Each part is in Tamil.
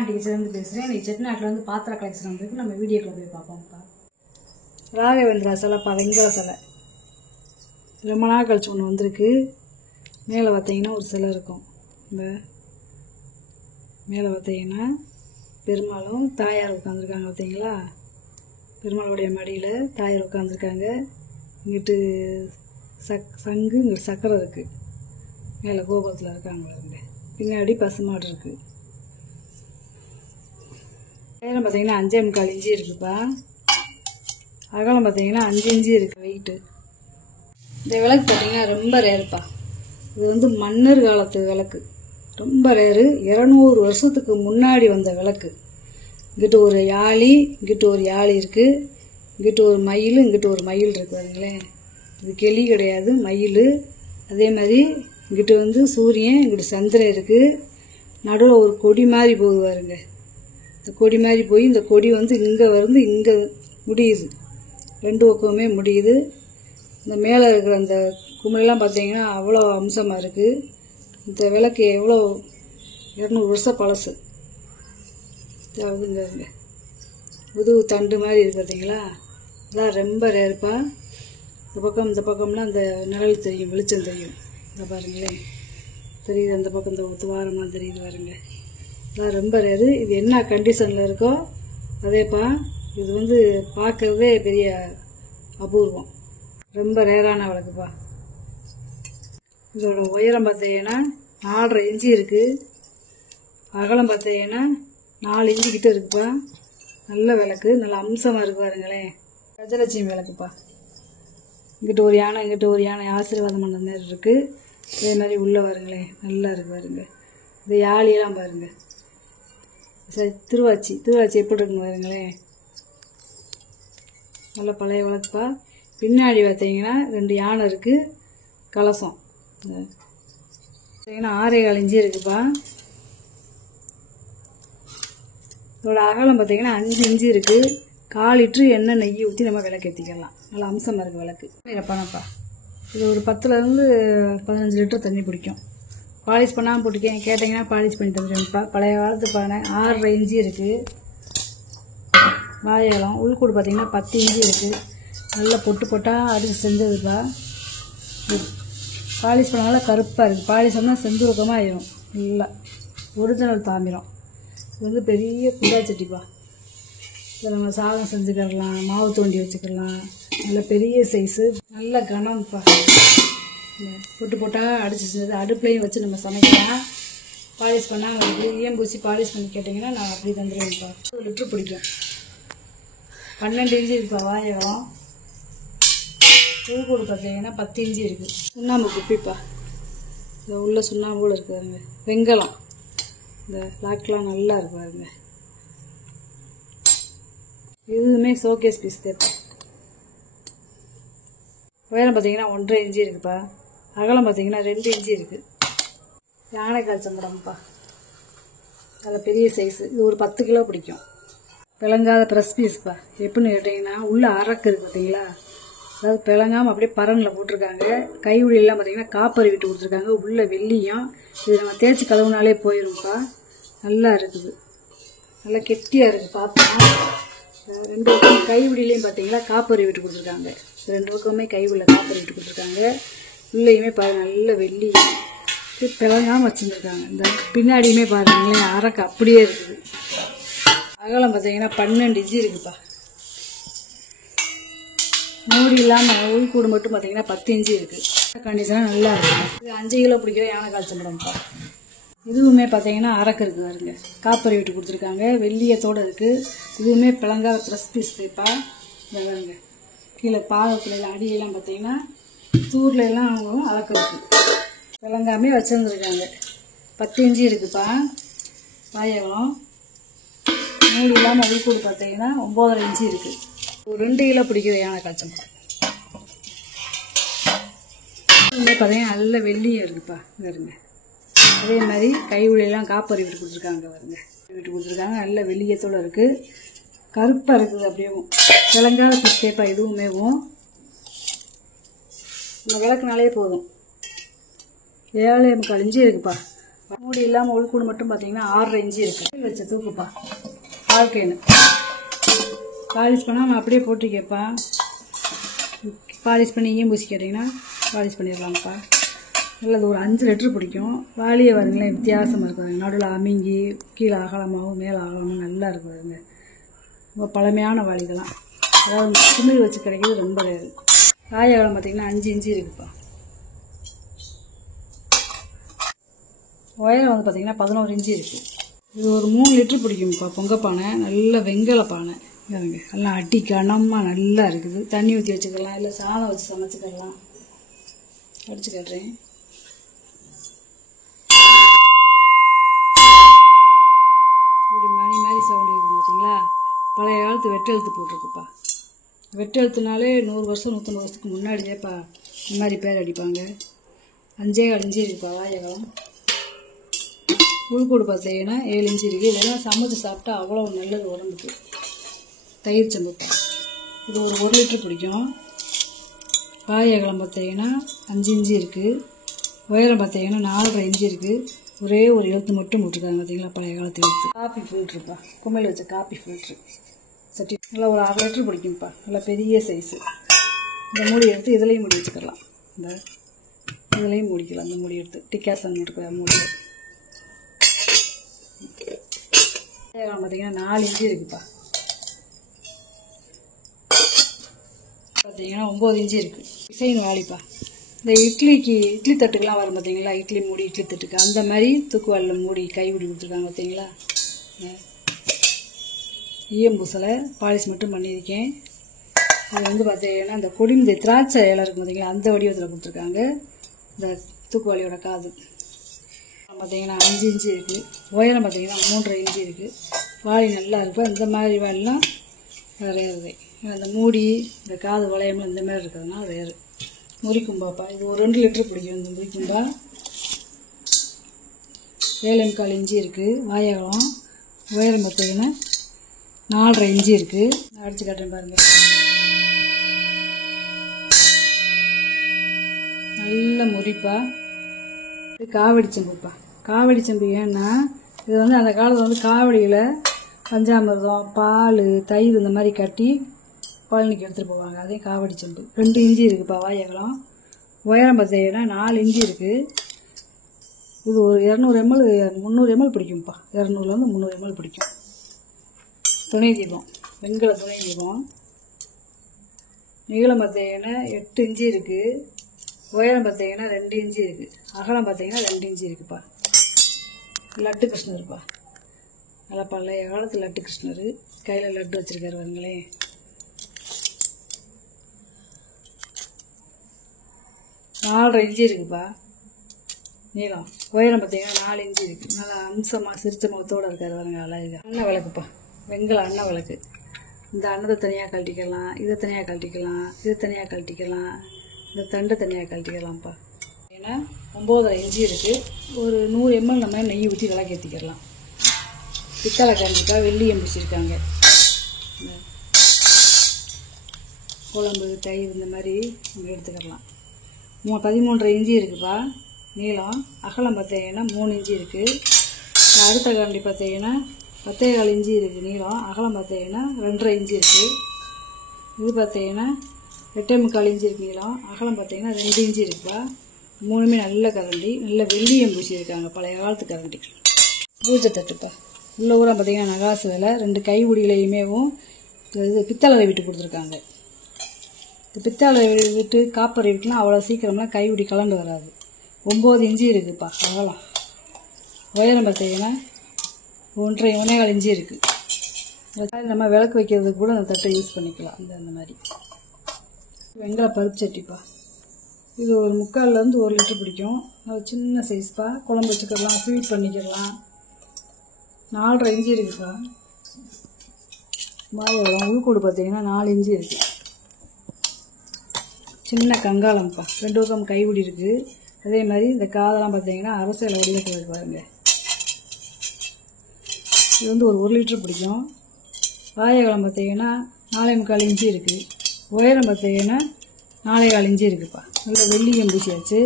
ஆண்டி கிச்சன்லேருந்து பேசுகிறேன். இன்றைக்கி செட்டிநாட்டில் வந்து பாத்திர கலெக்ஷன் வந்துருக்கு. நம்ம வீடியோக்குள்ள போய் பார்ப்போம்ப்பா. ராகவேந்திரா சிலைப்பா, வெங்கல சிலை. ரொம்ப நாள் கழிச்சு ஒன்று வந்திருக்கு. மேலே பார்த்தீங்கன்னா ஒரு சிலை இருக்கும். இந்த மேலே பார்த்தீங்கன்னா பெருமாளும் தாயார் உட்காந்துருக்காங்க. பார்த்தீங்களா, பெருமாளுடைய மடியில் தாயார் உட்காந்துருக்காங்க. இங்கிட்டு சங்கு, இங்கிட்டு சக்கரை இருக்குது. மேலே கோபுரத்தில் இருக்காங்க. பின்னாடி பசுமாடு இருக்குது. நேரம் பார்த்தீங்கன்னா 5.25 இன்ச்சு இருக்குப்பா. அகலம் பார்த்தீங்கன்னா 5 இன்ச்சு இருக்குது வெயிட்டு. இந்த விளக்கு பார்த்தீங்கன்னா ரொம்ப ரேருப்பா. இது வந்து மன்னர் காலத்து விளக்கு, ரொம்ப ரேரு. 200 வருஷத்துக்கு முன்னாடி வந்த விளக்கு. இங்கிட்டு ஒரு யாழி, இங்கிட்டு ஒரு யாழி இருக்குது. இங்கிட்டு ஒரு மயில், இங்கிட்டு ஒரு மயில் இருக்குது. பாருங்களேன், இது கிளி கிடையாது, மயில். அதே மாதிரி இங்கிட்டு வந்து சூரியன், இங்கிட்டு சந்திரன் இருக்குது. நடுவில் ஒரு கொடி மாதிரி போகுது பாருங்க. இந்த கொடி மாதிரி போய் இந்த கொடி வந்து இங்கே வந்து இங்கே முடியுது, 2 பக்கமுமே முடியுது. இந்த மேலே இருக்கிற அந்த குமிழெல்லாம் பார்த்தீங்கன்னா அவ்வளோ அம்சமாக இருக்குது. இந்த விளக்கு எவ்வளோ 200 வருஷம் பழசு. அதாவதுங்க முதுகு தண்டு மாதிரி இருக்குது பார்த்தீங்களா, அதான் ரொம்ப ரேருப்பா. இந்த பக்கம்லாம் அந்த நிழல் தெரியும், வெளிச்சம் தெரியும். இதை பாருங்களேன், தெரியுது. அந்த பக்கம் இந்த துவாரமாக தெரியுது பாருங்க. அதான் ரொம்ப ரேரு. இது என்ன கண்டிஷனில் இருக்கோ அதேப்பா. இது வந்து பார்க்கறதே பெரிய அபூர்வம், ரொம்ப ரேரான விளக்குப்பா. இதோட உயரம் பார்த்தீங்கன்னா 4.5 இன்ச்சு இருக்குது. அகலம் பார்த்தீங்கன்னா 4 இன்ச்சு கிட்ட இருக்குப்பா. நல்ல விளக்கு, நல்ல அம்சமாக இருக்கு பாருங்களேன். கஜலட்சுமி விளக்குப்பா. இங்கிட்ட ஒரு யானை, இங்கிட்ட ஒரு யானை ஆசீர்வாதம் பண்ண மாதிரி இருக்குது. அதே மாதிரி உள்ளே பாருங்களேன், நல்லா இருக்குது பாருங்க. இந்த யாழியெல்லாம் பாருங்க. சரி, திருவாச்சி எப்படி இருக்குன்னு பாருங்களேன், நல்ல பழைய விளக்குப்பா. பின்னாடி பார்த்தீங்கன்னா 2 யானை இருக்குது, கலசம். பார்த்தீங்கன்னா 6.25 இன்ச்சு இருக்குப்பா. இதோட அகலம் பார்த்தீங்கன்னா 5 இன்ச்சு இருக்குது. 1/4 லிட்டரு எண்ணெய் நெய் ஊற்றி நம்ம விளக்கேற்றிக்கலாம். நல்லா அம்சமாக இருக்குது விளக்கு. பணப்பா. இது ஒரு 10லேருந்து 15 லிட்டர் தண்ணி பிடிக்கும். பாலிஷ் பண்ணாமல் போட்டுக்கேன் கேட்டிங்கன்னா பாலிஷ் பண்ணி தந்துடுவேன்ப்பா. பழைய காலத்து பானை. 6.5 இன்ச்சு இருக்குது. வாயலம் உள்கூடு பார்த்தீங்கன்னா 10 இன்ச்சு இருக்குது. நல்லா பொட்டு பொட்டாக அடித்து செஞ்சதுப்பா. பாலிஷ் பண்ணாலும் கருப்பாக இருக்குது. பாலிஷ் பண்ணால் செந்துருக்கமாக ஆயிடும். இல்லை, ஒரிஜினல் தாமிரம். இது வந்து பெரிய குண்டாச்சட்டிப்பா. இதில் நம்ம சாதம் செஞ்சுக்கிடலாம், மாவு தோண்டி வச்சுக்கலாம். நல்ல பெரிய சைஸு, நல்ல கனம்ப்பா. பொட்டு போட்டால் அடிச்சு செஞ்சது. அடுப்புலையும் வச்சு நம்ம சமைக்கலாம். பாலிஷ் பண்ணால் ஈயம் பூசி பாலிஷ் பண்ணி கேட்டிங்கன்னா நான் அப்படி தந்துடுவேன்ப்பா. 1 லிட்ரு பிடிக்கும். 12 இன்ச்சு இருக்குப்பா வாயகம். பூக்கூடு பார்த்தீங்கன்னா 10 இன்ச்சு இருக்குது. சுண்ணாம்பு குப்பிப்பா. இந்த உள்ள சுண்ணாம்பு கூட இருக்குதுங்க. வெங்கலம். இந்த லாக்கெலாம் நல்லா இருக்கு பாருங்க. இதுவுமே ஷோகேஸ் பீஸ் தேப்பா. உயரம் பார்த்தீங்கன்னா 1.5 இன்ச்சு இருக்குப்பா. அகலம் பார்த்தீங்கன்னா 2 இன்ச்சு இருக்குது. யானைக்கால் சம்படம்ப்பா, அதில் பெரிய சைஸு. இது ஒரு 10 கிலோ பிடிக்கும். பிளங்காத ப்ரெஸ் பீஸ்ப்பா. எப்படின்னு கேட்டிங்கன்னா உள்ளே அரக்கு இருக்குது பார்த்தீங்களா, அதாவது பிளங்காமல் அப்படியே பரனில் போட்டிருக்காங்க. கைவிடியெல்லாம் பார்த்தீங்கன்னா காப்பர் விட்டு கொடுத்துருக்காங்க. உள்ள வெள்ளியும். இது நம்ம தேய்ச்சி கழுவுனாலே போயிடும்ப்பா. நல்லா இருக்குது, நல்லா கெட்டியாக இருக்குது. பார்த்தோம் 2 பக்கம் கைவிடிலையும் பார்த்தீங்களா காப்பர் விட்டு கொடுத்துருக்காங்க. 2 பக்கமே கைவிடில் காப்பர் விட்டு கொடுத்துருக்காங்க. உள்ளேயுமே பாருங்கள், நல்ல வெள்ளி பிளங்காமல் வச்சுருந்துருக்காங்க. இந்த பின்னாடியுமே பாருங்களேன், அரக்கு அப்படியே இருக்குது. அகலம் பார்த்தீங்கன்னா 12 இன்ச்சு இருக்குப்பா. மூடி இல்லாமல் உள்கூடு மட்டும் பார்த்தீங்கன்னா 10 இன்ச்சு இருக்குது. கண்டிஷனாக நல்லா இருக்குது. இது 5 கிலோ பிடிக்கிற யானைக்கால் சம்படம்ப்பா. இதுவுமே பார்த்தீங்கன்னா அரக்கு இருக்குது பாருங்க. காப்பர் விட்டு கொடுத்துருக்காங்க, வெள்ளியத்தோடு இருக்குது. இதுவுமே பிளங்காத ப்ரெஸ் பீஸ் தேப்பா. பாருங்க, கீழே பாதத்தில் அடியெல்லாம் பார்த்தீங்கன்னா தூரில் எல்லாம் அளக்க இருக்குது. பிளங்காமே வச்சுருந்துருக்காங்க. 10 இன்ச்சு இருக்குப்பா வாயகம். மூடி இல்லாமல் உள்கூடு பார்த்தீங்கன்னா 9.5 இன்ச்சு இருக்குது. ஒரு 2 கிலோ பிடிக்கிற யானைக்கால் சம்படம். இதுவுமே பார்த்தீங்கன்னா நல்ல வெள்ளியும் இருக்குப்பா. பாருங்க, அதே மாதிரி கைவிடையெல்லாம் காப்பறி விட்டு கொடுத்துருக்காங்க பாருங்க. விட்டு கொடுத்துருக்காங்க, நல்ல வெள்ளியத்தோடு இருக்குது. கருப்பாக இருக்குது. அப்படியேவும் விளங்காத பிஸ்கேப்பா. இதுவுமேவும் இந்த விளக்குனாலே போதும். 7.25 இன்ச்சு இருக்குப்பா. மூடி இல்லாமல் உள்கூடு மட்டும் பார்த்தீங்கன்னா 6.5 இன்ச்சு இருக்குது. வச்ச தூக்குப்பா வாழ்க்கைன்னு பாலிஷ் பண்ணால் நான் அப்படியே போட்டிருக்கேன்ப்பா. பாலிஷ் பண்ணி பூசி கேட்டிங்கன்னா பாலிஷ் பண்ணிடலாம்ப்பா. இல்லை அது ஒரு 5 லிட்டரு பிடிக்கும். வாளியை வருங்களேன் வித்தியாசமாக இருக்குதுங்க. நடுவில் அமிங்கி கீழே அகலமாகவும் மேலே அகலமாகவும் நல்லா இருக்குதுங்க. ரொம்ப பழமையான வாளி இதெல்லாம். அதாவது குமிழ் வச்சு கிடைக்கிறது ரொம்ப ரேரு. காய் அகலம் பார்த்திங்கன்னா 5 இன்ச்சு இருக்குதுப்பா. உயரம் வந்து பார்த்திங்கன்னா 11 இன்ச்சு இருக்குது. இது ஒரு 3 லிட்டரு பிடிக்கும்ப்பா. பொங்கப்பானை நல்ல வெங்கல பானை பாருங்க. எல்லாம் அடி கனமாக நல்லா இருக்குது. தண்ணி ஊற்றி வச்சுக்கலாம், இல்லை சாதம் வச்சு சமைச்சிக்கலாம். அடிச்சு கட்டுறேன். இப்படி மணி மாதிரி சவுண்ட் இருக்குது பார்த்தீங்களா. பழைய காலத்து வெட்டெழுத்து போட்டிருக்குப்பா. வெட்டெழுத்துனாலே 100 வருஷம் 150 வருஷத்துக்கு முன்னாடியேப்பா இந்த மாதிரி பேர் அடிப்பாங்க. 5.25 இன்ச்சு இருக்குப்பா வாயகம். உள்கூடு பார்த்தீங்கன்னா 7 இன்ச்சு இருக்குது. இதெல்லாம் சமைச்சு சாப்பிட்டா அவ்வளோ நல்லது உடம்புக்கு. தயிர் சம்புப்பா. இது ஒரு 1 லிட்டரு பிடிக்கும். காய் அகலம் பார்த்தீங்கன்னா 5 இன்ச்சு இருக்குது. உயரம் பார்த்தீங்கன்னா 4.5 இன்ச்சு இருக்குது. ஒரே ஒரு எழுத்து மட்டும் போட்டிருக்காங்க பார்த்தீங்களா, பழைய காலத்து எழுத்து. காப்பி ஃபில்ட்ருப்பா, குமையில் வச்ச காப்பி ஃபில்ட்ரு சட்டி. நல்லா ஒரு 1/2 லிட்டரு பிடிக்கும்ப்பா. நல்லா பெரிய சைஸு. இந்த மூடி எடுத்து இதுலேயும் மூடி வச்சுக்கலாம். இந்த இதுலேயும் மூடிக்கலாம். இந்த மூடி எடுத்து டிக்காசன் இருக்கிற மூடி. பார்த்தீங்கன்னா 4 இன்ச்சு இருக்குப்பா. பார்த்தீங்கன்னா 9 இன்ச்சு இருக்குது. டிசைன் வாளிப்பா. இந்த இட்லி தட்டுக்கெலாம் வரும் பார்த்தீங்களா, இட்லி மூடி இட்லி தட்டுக்கு அந்த மாதிரி தூக்குவாளில் மூடி கைவிடி கொடுத்துருக்காங்க பார்த்தீங்களா. ஈயம்பூசலை பாலிஷ் மட்டும் பண்ணியிருக்கேன். அது வந்து பார்த்தீங்கன்னா இந்த கொடிமுதை திராட்சை இலை இருக்கும் பார்த்தீங்களா, அந்த வடிவத்தில் கொடுத்துருக்காங்க. இந்த தூக்குவாளியோட காது பார்த்தீங்கன்னா 5 இன்ச்சு இருக்குது. உயரம் பார்த்தீங்கன்னா 3.5 இன்ச்சு இருக்குது. வாளி நல்லா இருக்கும். இந்த மாதிரி வாளிலாம் வேறு. இந்த மூடி இந்த காது வளையம்லாம் இந்த மாதிரி இருக்கிறதுனால வேறு. முறிக்கும்பாப்பா. இது ஒரு 2 லிட்டரு பிடிக்கும். இந்த முறிக்கும்பா 7.25 இன்ச்சு இருக்குது. வாயகம். உயரம் பார்த்தீங்கன்னா 4.5 இன்ச்சு இருக்குது. நான் அடிச்சு காட்டுறேன் பாருங்கள். நல்ல முறிப்பா. இது காவடி செம்புப்பா. காவடி செம்பு ஏன்னா இது வந்து அந்த காலத்தில் வந்து காவடியில் பஞ்சாமிர்தம் பால் தயிர் இந்த மாதிரி கட்டி பழனிக்கு எடுத்துகிட்டு போவாங்க. அதே காவடி செம்பு. 2 இன்ச்சு இருக்குதுப்பா வாயகலம். உயரம் பார்த்தீங்கன்னா 4 இன்ச்சு இருக்குது. இது ஒரு 200 ml 300 ml பிடிக்கும்ப்பா. 200 300 ml பிடிக்கும். துணை தீபம், வெண்கல துணை தீபம். நீளம் பார்த்தீங்கன்னா 8 இன்ச்சு இருக்குது. உயரம் பார்த்தீங்கன்னா 2 இன்ச்சு இருக்குது. அகலம் பார்த்தீங்கன்னா 2 இன்ச்சு இருக்குதுப்பா. லட்டு கிருஷ்ணருப்பா. நல்லா பழைய காலத்து லட்டு கிருஷ்ணர். கையில் லட்டு வச்சுருக்காரு வருங்களேன். நாலரை இன்ச்சு இருக்குப்பா நீளம். உயரம் பார்த்தீங்கன்னா 4 இன்ச்சு இருக்குது. நல்லா அம்சமாக சிரிச்ச முகத்தோடு இருக்காரு பாருங்க. அழகு அன்ன விளக்குப்பா. வெங்கல அன்ன விளக்கு. இந்த அன்னத்தை தனியாக கழட்டிக்கலாம், இதை தனியாக கழட்டிக்கலாம், இதை தனியாக கழட்டிக்கலாம், இந்த தண்டை தனியாக கழட்டிக்கலாம்ப்பா. ஏன்னா 9.5 இன்ச்சு இருக்குது. ஒரு 100 ml நம்ம நெய் ஊற்றி விளக்கு ஏற்றிக்கலாம். பித்தளை கரண்டிக்கா வெள்ளியம் பிடிச்சிருக்காங்க. குழம்பு தயிர் இந்த மாதிரி நம்ம எடுத்துக்கலாம். 13.5 இன்ச்சு இருக்குப்பா நீளம். அகலம் பார்த்தீங்கன்னா 3 இன்ச்சு இருக்குது. அடுத்த கரண்டி பார்த்தீங்கன்னா 10.25 இன்ச்சு இருக்குது நீளம். அகலம் பார்த்தீங்கன்னா 2.5 இன்ச்சு இருக்குது. இது பார்த்தீங்கன்னா 8.25 இன்ச்சு இருக்குது நீளம். அகலம் பார்த்தீங்கன்னா 2 இன்ச்சு இருக்குப்பா. 3மே நல்ல கரண்டி. நல்ல வெள்ளியம் பூசியிருக்காங்க, பழைய காலத்து கரண்டி. பூஜை தட்டுப்பா. உள்ள ஊரம் பார்த்தீங்கன்னா நகாசு வேலை. 2 கைவுடியிலையுமேவும் இது பித்தளை விட்டு கொடுத்துருக்காங்க. இந்த பித்தளை விட்டு காப்பரை விட்டுலாம் அவ்வளோ சீக்கிரம்லாம் கைவிடி கலண்டு வராது. 9 இன்ச்சு இருக்குதுப்பா அகலம். உயரம் பார்த்தீங்கன்னா 1.25 இன்ச்சு இருக்குது. நம்ம விளக்கு வைக்கிறதுக்கு கூட அந்த தட்டை யூஸ் பண்ணிக்கலாம். அந்த மாதிரி வெங்கல பருப்பு சட்டிப்பா. இது ஒரு 3/4 1 லிட்டர் பிடிக்கும். அது சின்ன சைஸ்ப்பா. குழம்பு வச்சுக்கலாம், ஸ்வீட் பண்ணிக்கலாம். 4.5 இன்ச்சு இருக்குப்பா. வாயகம். உள்கூடு பார்த்தீங்கன்னா 4 இன்ச்சு இருக்குது. சின்ன கங்காளம்ப்பா. 2 பக்கம் கைவிடி இருக்குது. அதே மாதிரி இந்த காதெல்லாம் பார்த்தீங்கன்னா அரசியல் வடிவத்தில் இருக்கு பாருங்க. இது வந்து ஒரு 1 லிட்டர் பிடிக்கும். வாயகம் பார்த்தீங்கன்னா 4.25 இன்ச்சு இருக்குது. உயரம் பார்த்தீங்கன்னா 4.25 இன்ச்சு இருக்குதுப்பா. நல்ல வெள்ளியம் பூசியாச்சு.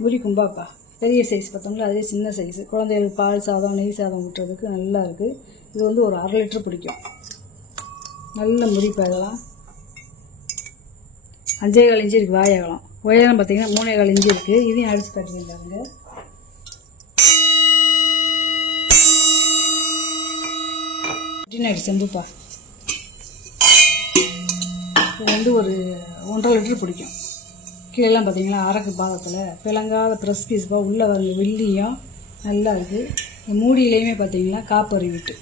முறி கும்பாப்பா. பெரிய சைஸ் பார்த்தோம்ல அதே சின்ன சைஸு. குழந்தைகளுக்கு பால் சாதம் நெய் சாதம் விட்டுறதுக்கு நல்லா இருக்குது. இது வந்து ஒரு 1/2 லிட்டர் பிடிக்கும். நல்ல முறிப்பு. இதெல்லாம் 5.25 இன்ச்சு இருக்குது வாய் அகலம். உயரம் பார்த்தீங்கன்னா 3.25 இன்ச்சு இருக்குது. இதையும் அடிச்சு காட்டுறீங்க. செம்புப்பா இது வந்து ஒரு 1.5 லிட்டர் பிடிக்கும். கீழெல்லாம் பார்த்தீங்கன்னா அரக்கு பாகத்தில் பிளங்காத ப்ரெஸ் பீஸ்ப்பா. உள்ளே வர வெள்ளியும் நல்லா இருக்குது. மூடியிலையுமே பார்த்தீங்கன்னா காப்பரி விட்டு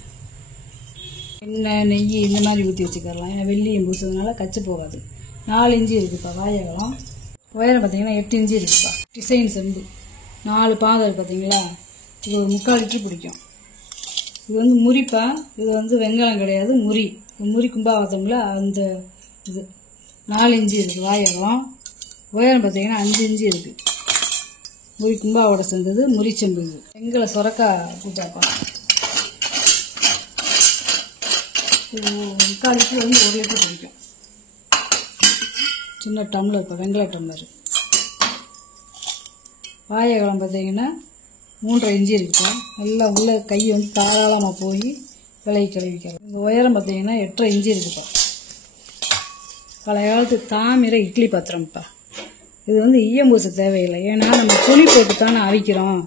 எண்ணெய் நெய் இந்த மாதிரி ஊற்றி வச்சுக்கலாம். ஏன்னா வெள்ளியும் பூசுறதுனால கச்சு போகாது. 4 இன்ச்சு இருக்குதுப்பா வாய் அகலம். உயரம் பார்த்தீங்கன்னா 8 இன்ச்சு இருக்குதுப்பா. டிசைன் செம்பு 4 பாதம் இருக்குது பார்த்தீங்களா. இது ஒரு 3/4 லிட்டர் பிடிக்கும். இது வந்து முறிப்பா. இது வந்து வெங்காயம் கிடையாது, முறி. முறி கும்பா பார்த்தோம்ல அந்த இது 4 இன்ச்சு இருக்குது வாய் அகலம். உயரம் பார்த்தீங்கன்னா 5 இன்ச்சு இருக்குது. முறி கும்பாவோட சேர்ந்தது முறிச்செம்பு. இது வெங்கல சொரக்கா பூஜாப்பா. இது 3/4 லிட்டர் வந்து 1 லிட்டர் பிடிக்கும். சின்ன டம்ளர் இப்போ வெங்கல டம்ளர். வாய் அகலம் பார்த்தீங்கன்னா 3.5 இன்ச்சு இருக்குப்பா. நல்லா உள்ள கை வந்து தாராளமாக போய் விலகி கழுவிக்கலாம். இந்த உயரம் பார்த்தீங்கன்னா 8.5 இன்ச்சு இருக்குப்பா. பழைய காலத்து தாமிர இட்லி பாத்திரம்ப்பா. இது வந்து ஈயம் பூச தேவையில்லை. ஏன்னா நம்ம துணி போட்டு தானே அவிக்கிறோம்.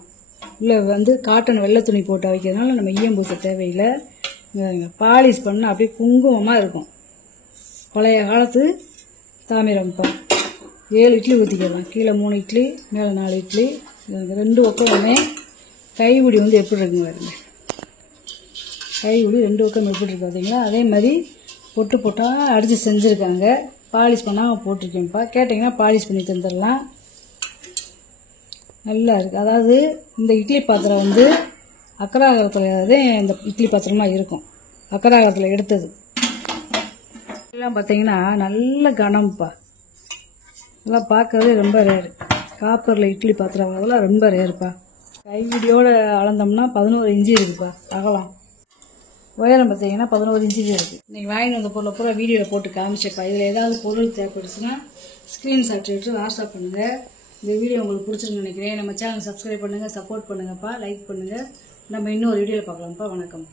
இல்லை வந்து காட்டன் வெள்ளை துணி போட்டு அவிக்கிறதுனால நம்ம ஈயம் பூச தேவையில்லை. பாலிஷ் பண்ணால் அப்படியே குங்குமமாக இருக்கும். பழைய காலத்து தாமிரம்ப்பா. 7 இட்லி ஊற்றிக்கலாம். கீழே 3 இட்லி மேலே 4 இட்லி. 2 பக்கமுமே கைப்பிடி வந்து எப்படி இருக்குங்க பாருங்க. கைப்பிடி 2 பக்கம் எப்படி இருக்கு பார்த்தீங்களா. அதே மாதிரி பொட்டு பொட்டாக அடித்து செஞ்சுருக்காங்க. பாலிஷ் பண்ணாமல் போட்டிருக்கேன்ப்பா. கேட்டிங்கன்னா பாலிஷ் பண்ணி தந்துடலாம். நல்லா இருக்குது. அதாவது இந்த இட்லி பாத்திரம் வந்து அக்கராகரத்தில் தான் இந்த இட்லி பாத்திரமாக இருக்கும். அக்கராகரத்தில் எடுத்தது எல்லாம் பார்த்தீங்கன்னா நல்ல கனம்ப்பா. இதெல்லாம் பார்க்கறதே ரொம்ப ரேரு. காப்பரில் இட்லி பாத்திரம் அதெல்லாம் ரொம்ப ரேருப்பா. கைவிடியோடு அளந்தோம்னா 11 இன்ச்சு இருக்குப்பா அகலம். உயரம் பார்த்தீங்கன்னா 11 இன்ச்சு இருக்குது. நீங்கள் வாங்கிட்டு வந்த பொருளை பூரா வீடியோவில் போட்டு காமிச்சப்பா. இதில் ஏதாவது பொருள் தேவைப்படுச்சுன்னா ஸ்க்ரீன்ஷாட் எடுத்து வாட்ஸ்அப் பண்ணுங்கள். இந்த வீடியோ உங்களுக்கு பிடிச்சிருன்னு நினைக்கிறேன். நம்ம சேனல் சப்ஸ்கிரைப் பண்ணுங்கள், சப்போர்ட் பண்ணுங்கப்பா, லைக் பண்ணுங்கள். நம்ம இன்னொரு வீடியோவில் பார்க்கலாம்ப்பா. வணக்கம்.